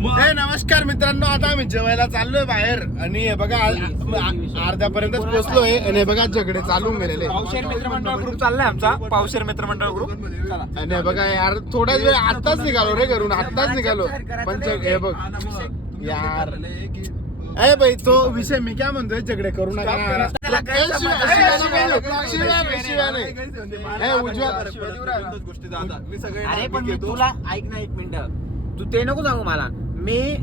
नमस्कार मित्रांनो, आता आम्ही जेवायला चाललोय बाहेर आणि हे बघा अर्ध्यापर्यंतच पोहोचलोय आणि हे बघा झगडे चालून गेलेले. पावशेर मित्रमंडळ ग्रुप चाललाय आमचा, पावशेर मित्रमंडळ ग्रुप. आणि हे बघा यार थोड्याच वेळ आत्ताच निघालो रे घरून, आत्ताच निघालो. पण हे बघ यार, अरे भाई तो विषय मी काय म्हणतोय, झगडे करू नका. अरे पण मी तुला ऐक ना एक मिनिट, तू ते नको सांगू मला. मी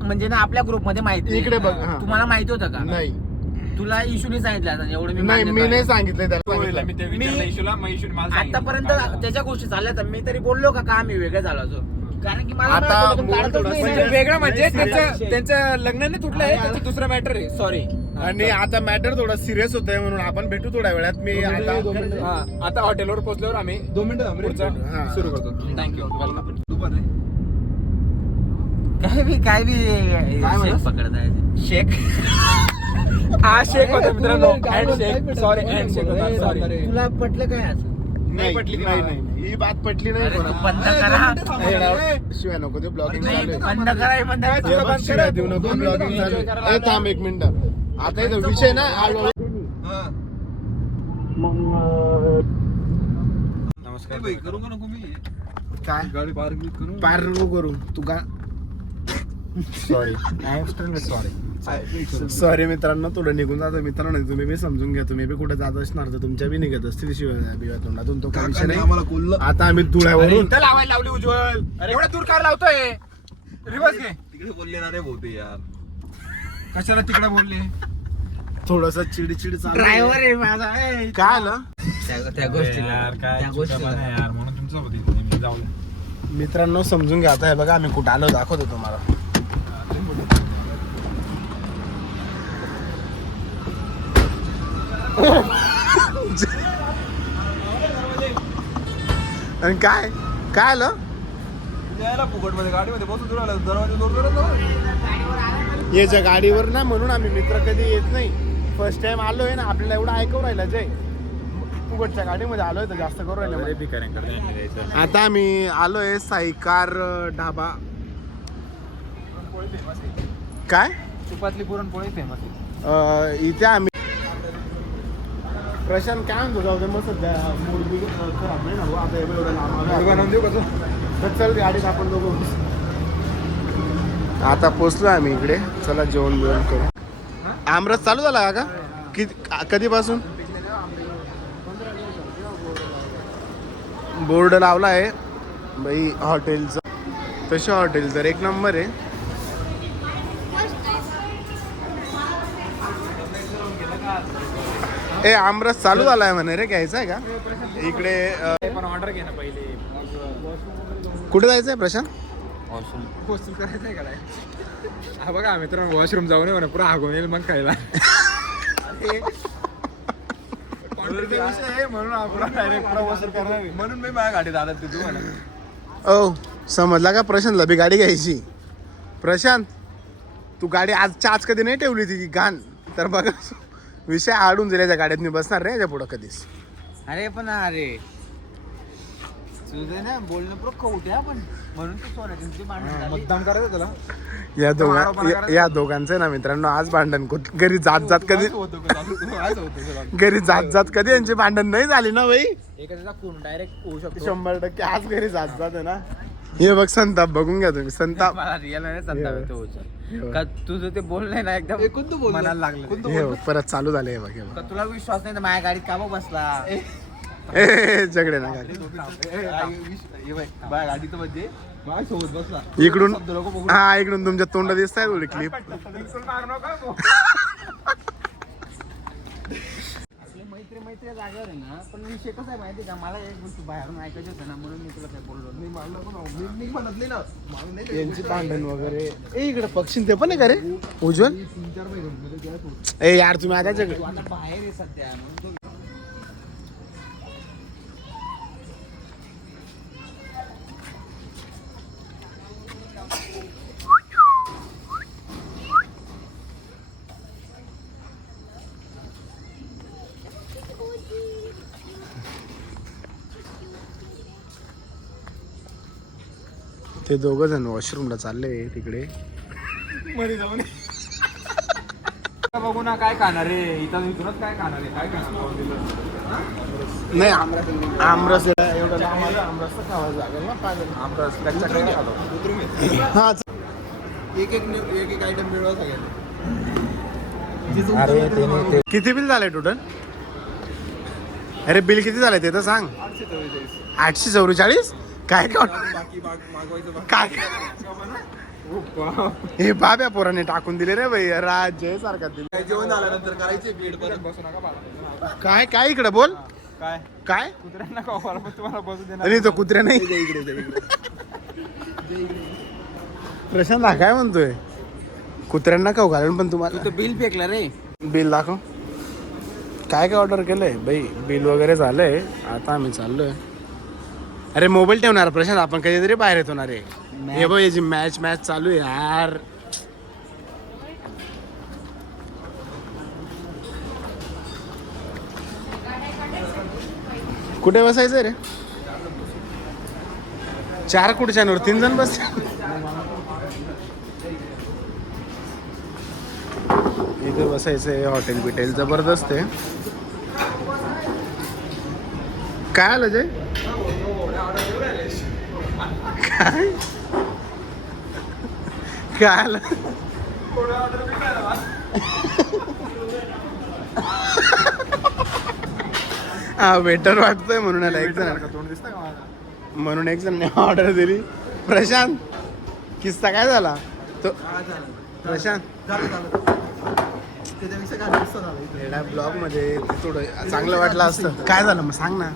म्हणजे ना आपल्या ग्रुप मध्ये माहिती इकडे बघ, तुम्हाला माहिती होतं का? नाही तुला इशूने सांगितलं एवढं मी नाही सांगितलंय त्याला. आतापर्यंत त्याच्या गोष्टी झाल्या तर मी तरी बोललो का आम्ही वेगळं झालो असो, कारण की मला आता वेगळं म्हणजे त्यांचं लग्नाने तुटलंय, त्याचं दुसरा मॅटर आहे. सॉरी. आणि आता मॅटर थोडा सिरियस होतोय म्हणून आपण भेटू थोड्या वेळात. मी आता हॉटेलवर पोहोचल्यावर आम्ही 2 मिनिटं सुरू करतो. Thank you, welcome. काय बी शेक पकडताय. शेक हा शेक होता मित्रांनो, हँड शेक. सॉरी, हँड शेक होता. सॉरी. तुला पटलं काय असं? नाही पटली, नाही ही बात पटली नाही. बंद करा, शिवाय नको ते ब्लॉगिंग बंद करा. शिवाय देऊ नको, ब्लॉगिंग चालू. थांब एक मिनिट, आता इथं विषय ना नमस्कार. करू का नको मी काय गाडी पार नको करू तू का. सॉरी मित्रांनो, थोडं निघून जातो मित्रांनो. तुम्ही बी समजून घ्या, तुम्ही बी कुठे जात असणार तर तुमच्या बी निघत असतील शिवाय बिवा तोंडातून. तो काय विषय नाही. आता आम्ही धुळ्यावरून लावायला लावली उज्ज्वल. अरे एवढा दूर कार लावतोय. रिवर्स घे. तिकडे बोलले ना रे बहुते यार. कशाला तिकडे बोलले? थोडस चिडचिड चालू. ड्रायव्हर आहे माझा. काय आलं त्या गोष्टीला यार म्हणून तुमचं होती मी जाऊ. मित्रांनो समजून घ्या. आता हे बघा आम्ही कुठं आलो दाखवतो तुम्हाला. आणि काय काय आलं यायला फुकट मध्ये गाडीमध्ये बसून दरवाजे जोर याच्या गाडीवर ना, म्हणून आम्ही मित्र कधी येत नाही. फर्स्ट टाइम आलोय ना, आपल्याला एवढं ऐकू राहिला जय. फुकटच्या गाडीमध्ये आलोय तर जास्त करू राहिलं. आता आम्ही आलोय साईकार ढाबा. काय तुपातली पुरणपोळी फेमस आहे इथे आम्ही. प्रशांत काय म्हणतो, जाऊ दे मग सध्या मूड बी खराब नाही ना हो. आता एवढं लांब बनवून देऊ कसं. तर चल गाडीत आपण दोघं. आता पोचलो आम्ही इकडे. चला जेवण बिवण करू. आमरस चालू झाला का कधीपासून? बोर्ड लावला आहे बाई हॉटेलचा. तशा हॉटेल तर एक नंबर आहे. ए आमरस चालू झालाय म्हणे रे, घ्यायचा आहे का इकडे? पण ऑर्डर घे ना पहिले. कुठे जायचंय प्रशांत? वॉशरूम करायचंय का? हा बघा मित्रांनो, वॉशरूम जाऊ नये म्हणा, पुरा हागून येईल मग खायला. म्हणून आपण डायरेक्ट वॉशरूम करणार. म्हणून मी माझ्या गाडीत आला तू म्हणा. ओ समजला का? प्रशांतला बी गाडी घ्यायची. प्रशांत तू गाडी आजच्या आज कधी नाही ठेवली ती घाण तर बघा विषय आडून दिल्याच्या गाड्यात मी बसणार रे याच्या पुढं कधीच. अरे पण अरे तुझं ना बोलणं पुरं उठे आपण, म्हणून तू सोन्याची माणूस मुद्दाम करायचं तुला. या दोघांचं ना मित्रांनो आज भांडण घरी जात जात कधी घरी जात जात कधी यांची भांडण नाही झाली ना बाई. एखाद्याचा खून डायरेक्ट होऊ शकतो 100% आज घरी जात जात आहे ना. हे बघ संताप बघून घ्या तुम्ही. संताप मला रिअल नाही संताप येतो का तुझं ते बोलणं ना एकदम मनाला लागलं. हे बघ परत चालू झाले. हे बघ हे बघ. तुला विश्वास नाही तर माझ्या गाडीत का बसला? ए झगडे नका. माझ्या गाडीत म्हणजे माझ्यासोबत बसला इकडून हा इकडून तुमच्या तोंड दिसत आहे थोडी क्लिप. मैत्री जागेवर आहे ना, पण विषय कसा आहे माहिती का, मला एक गोष्ट बाहेरून ऐकायचं होतं ना, म्हणून मी तुला काय बोललो. मी मानलं मी म्हणत नाही ना, मानून नाही. यांची भांडण वगैरे. ए इकडे पक्षी ते पण आहे का रे उज्ज्वल? 3-4 महिने ए यार तुम्ही आता तू आता बाहेर आहे सध्या म्हणून तो ते दोघं जण वॉशरूमला चालले तिकडे. मध्ये जाऊन बघू ना काय खाणार रे इथं इथूनच काय खाणार आहे काय खाणार नाही आमरस एवढं आमरस तर खावा लागेल ना पाहिजे. आमरस कच्च्याकडे खातो. हा एक आयटम मिळवा सगळ्यांना. अरे ते किती बिल झालंय टोटल? अरे बिल किती झालंय ते तर सांग. 844. काय बाकी मागवायचं काय हे बाब्या पोराने टाकून दिले रे भाई. राज्य सारखा दिले. काय जेवण झाल्यानंतर करायचे बेड परत. बसू नका बाळा. काय काय इकडे बोल काय काय. कुत्र्यांना खावा पण तुम्हाला बसू देणार आणि तो कुत्र्या नाही. प्रशांत हा काय म्हणतोय कुत्र्यांना खाऊ घालून पण तुम्हाला. तू बिल फेकला रे. बिल दाखव. काय काय ऑर्डर केलंय बाई. बिल वगैरे झालंय. आता आम्ही चाललोय. अरे मोबाईल ठेवणार प्रशांत आपण कधीतरी बाहेर येतो ना रे. हे बघ याची मॅच चालू आहे यार. कुठे बसायचं रे? 4 खुर्च्यांवर 3 जण बस. इथे बसायचंय. हॉटेल बिटेल जबरदस्त आहे. काय आलं जय? काय काय आलं? हा वेटर वाटतोय म्हणून आला एक जण. तोंड दिसतं का माझं? म्हणून एक जण ऑर्डर दिली. प्रशांत किस्सा काय झाला तो? प्रशांत त्याच्यापेक्षा काय जास्त झालं इथं. एडा ब्लॉग मध्ये थोडं चांगलं वाटलं असतं. काय झालं मग सांग ना.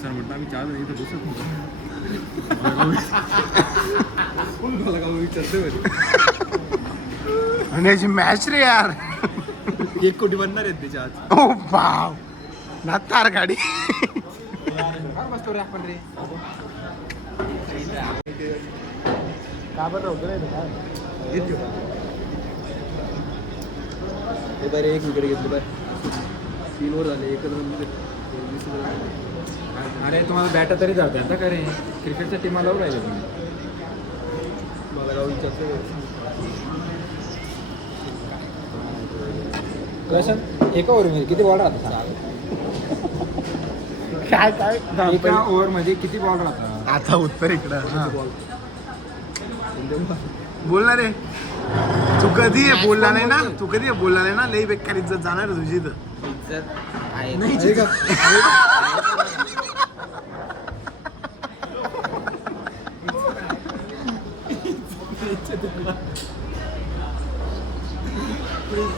सर म्हटलं आम्ही 4 जण इथं बसत होतो. आणि याची मॅच रे यार. 1 कोटी बनणार आहेत त्याच्या आज. ओ बाव ना तार गाडी. काय बसतो रे आपण रे का बरं होतं हे बाय रे 1 विकेट घेतलं बाय. 3 वर झाले. एकच रन दिले. अरे तुम्हाला बॅटर तरी जाते आता का रे क्रिकेटच्या टीमाला राहिले तुम्ही. मला गाव विचारतो. प्रशांत एका ओव्हरमध्ये किती बॉल राहतात? काय काय एका ओव्हरमध्ये किती बॉल राहतात? आता उत्तर इकडं बोलणार रे. तू कधी आहे बोलला नाही ना. तू कधी आहे बोलला नाही ना. लई बेकार इज्जत जाणार आहे तुझी इथं. इज्जत आहे. नाही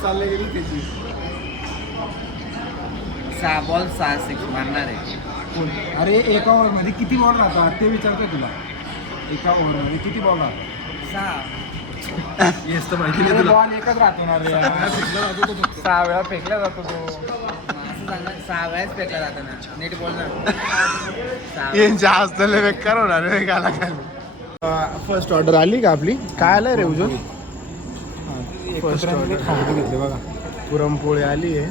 चालले गेली त्याची. 6 बॉल 6 सिक्स मारणार आहे. अरे एका ओव्हरमध्ये किती बॉल राहतात ते विचारतोय तुला. एका ओव्हरमध्ये किती बॉल राहतात? 6. येस तर माहिती नाही तुला. बॉल एकच राहतो ना रे. 6 वेळा फेकला जातो तो. असं सांगा 6 वेळाच फेकला जातं ना. नीट बोल ना. 6 यांच्या हस्ताला बेकार होणार रे. गाला खाली. फर्स्ट ऑर्डर आली का आपली? काय आलंय रे उजून? फर्स्ट ऑर्डर खाऊ घेतले बघा. पुरणपोळी आली आहे.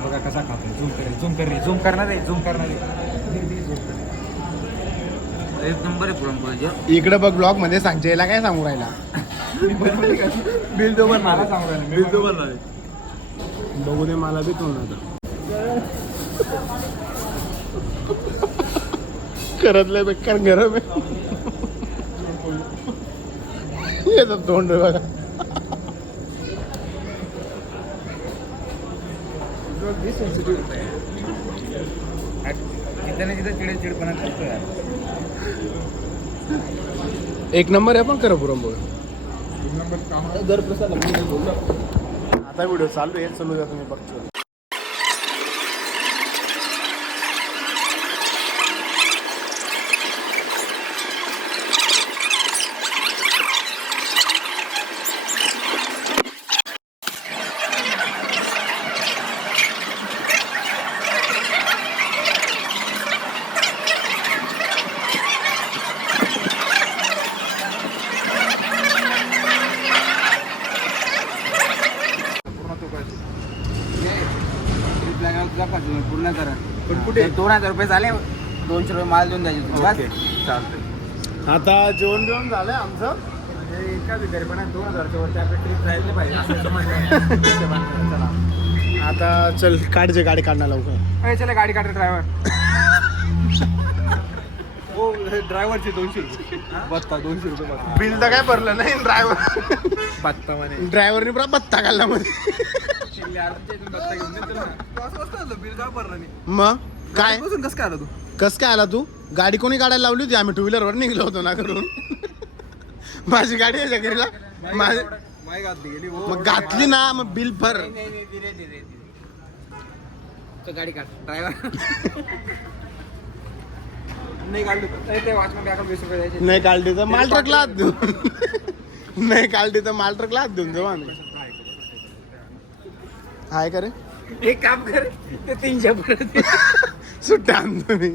बघा कसा खातो. झूम कर झूम कर रे. झूम करणार आहे. झूम करणार आहे. एक नंबर आहे पुरणपोळी. इकडे बघ ब्लॉग मध्ये सांगते. याला काय सांगू राहिला? बिल तो बनणार. मला सांगू राहिले. बिल तो बनणार. बघू दे मला बी तोंड आता. करतलंय बेकार गरम आहे. येतात तोंड बघा. तिथं ना तिथं चिडचिडपणा करतो यार. एक नंबर आहे पण खरं पुरणपोळी. दर प्रसाद बोललो. आता व्हिडिओ चालू आहे. चालू द्या तुम्ही बघतो. पूर्ण करा. पण कुठे? 2000 रुपये झाले. 200 रुपये माल देऊन द्यायचे. ओके. चालतंय. आता जेवण बिवण झालंय आमचं. म्हणजे एका भिकारी पण 2000च्या वरती आपली ट्रिप राहिली पाहिजे असं म्हणलं. चला आता चल काढजे गाडी काढणार लवकर. चला गाडी काढते ड्रायव्हर. हो ड्रायव्हरचे 200 रुपये बत्ता 200 रुपये बत्ता. बिल तर काय भरलं नाही ड्रायव्हर. बत्ता म्हणे ड्रायव्हरने पुरा बत्ता काढला मध्ये. बत्ता घेऊन देतो ना. असं कसं झालं बिल का भरलं नाही मग काय बसून कसं काय आला तू कस काय आला तू? गाडी कोणी काढायला लावली होती? आम्ही टू व्हीलरवर निघलो होतो ना करून. माझी गाडी आहे जगरीला. माझी माय घातली गेली हो मग घातली ना मग बिल भर. तो गाडी काढ ड्रायव्हर. नाही काढली ते वॉचमॅन बॅकअप 20 रुपये द्यायचे. नाही काढली तर माल ट्रकला हात देऊ. नाही काढली तर माल ट्रकला हात देऊन जाऊ आम्ही. आहे का रे? एक काम कर ते 300 परत सुट्ट्या आणतो मी.